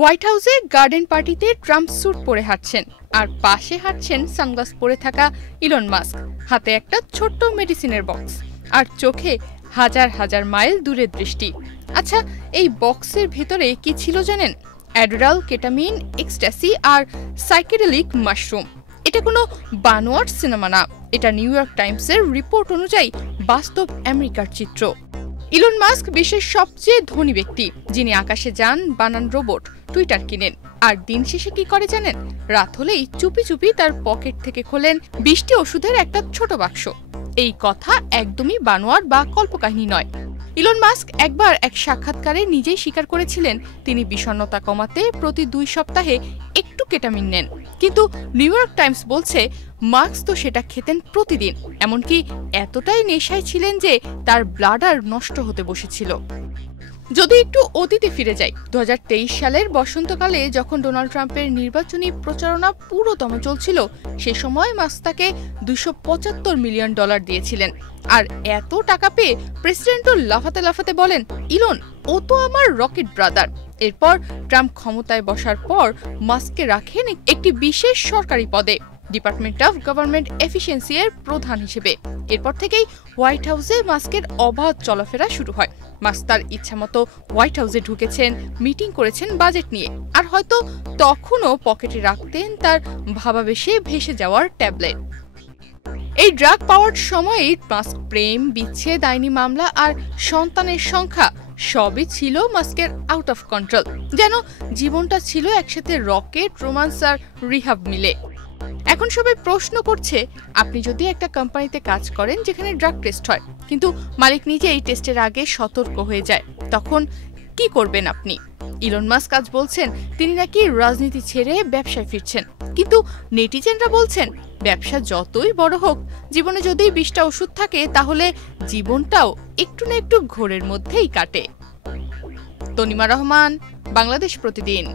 White হাউসে garden পার্টিতে Trump sweet পরে হাঁটছেন, আর পাশে হাঁটছেন সানগ্লাস পরে থাকা ইলন মাস্ক। হাতে একটা ছোট্ট মেডিসিনের বক্স, আর চোখে হাজার হাজার মাইল দূরের দৃষ্টি। আচ্ছা, এই বক্সের ভিতরে কি ছিল জানেন? অ্যাডোরাল, কেটামিন, এক্সট্যাসি আর সাইকেডেলিক মাশরুম। এটা কোনো বানোয়াট সিনেমা না, এটা নিউ ইয়র্ক টাইমসের রিপোর্ট অনুযায়ী বাস্তব আমেরিকার চিত্র। ইলন মাস্ক বিশ্বের সবচেয়ে ধনী ব্যক্তি, যিনি আকাশে যান, বানান রোবট, টুইটার কিনেন। আর দিন শেষে কি করে জানেন? রাত হলেই চুপি চুপি তার পকেট থেকে খোলেন 20টি ওষুধের একটা ছোট বাক্স। এই কথা একদমই বানোয়াট বা কল্পকাহিনী নয়। ইলন মাস্ক একবার এক সাক্ষাৎকারে নিজেই স্বীকার করেছিলেন তিনি বিষণ্ণতা কমাতে প্রতি 2 সপ্তাহে একটু কেটামিন নেন। কিন্তু নিউ ইয়র্ক টাইমস বলছে মাস্ক তো সেটা খেতেন প্রতিদিন, এমনকি এতটাই নেশায় ছিলেন যে তার ব্লাডার নষ্ট হতে বসেছিল। যদি একটু অতীতে ফিরে যাই, 2023 সালের বসন্তকালে যখন ডোনাল্ড ট্রাম্পের নির্বাচনী প্রচারণা পুরোদমে চলছিল, সে সময় মাস্ক তাকে $275 মিলিয়ন দিয়েছিলেন। আর এত টাকা পেয়ে প্রেসিডেন্টও লাফাতে লাফাতে বলেন, ইলন, ও তো আমার রকেট ব্রাদার। এরপর ট্রাম্প ক্ষমতায় বসার পর মাস্ককে রাখেন একটি বিশেষ সরকারি পদে, ডিপার্টমেন্ট অফ গভর্নমেন্ট এফিসিয়েন্সি এর প্রধান হিসেবে। এরপর থেকেই হোয়াইট হাউসে মাস্কের অবাধ চলাফেরা শুরু হয়। মাস্ক তার ইচ্ছামতো হোয়াইট হাউসে ঢুকেছেন, মিটিং করেছেন বাজেট নিয়ে, আর হয়তো তখনও পকেটে রাখতেন তার ভাবাবেশে ভেসে যাওয়ার ট্যাবলেট। এই ড্রাগ পাওয়ার সময়েই মাস্ক প্রেম, বিচ্ছেদ, আইনি মামলা আর সন্তানের সংখ্যা সবই ছিল মাস্কের আউট অফ কন্ট্রোল। যেন জীবনটা ছিল একসাথে রকেট, রোমান্স আর রিহাব মিলে। এখন সবাই প্রশ্ন করছে, আপনি যদি একটা কোম্পানিতে কাজ করেন যেখানে ড্রাগ টেস্ট হয়, কিন্তু মালিক নিজে এই টেস্টের আগে সতর্ক হয়ে যায়, তখন কি করবেন আপনি? ইলন মাস্ক আজ বলছেন তিনি নাকি রাজনীতি ছেড়ে ব্যবসায় ফিরছেন, কিন্তু নেটিজেনরা বলছেন ব্যবসা যতই বড় হোক, জীবনে যদি 20টা ওষুধ থাকে তাহলে জীবনটাও একটু না একটু ঘোরের মধ্যেই কাটে। তনিমা রহমান, বাংলাদেশ প্রতিদিন।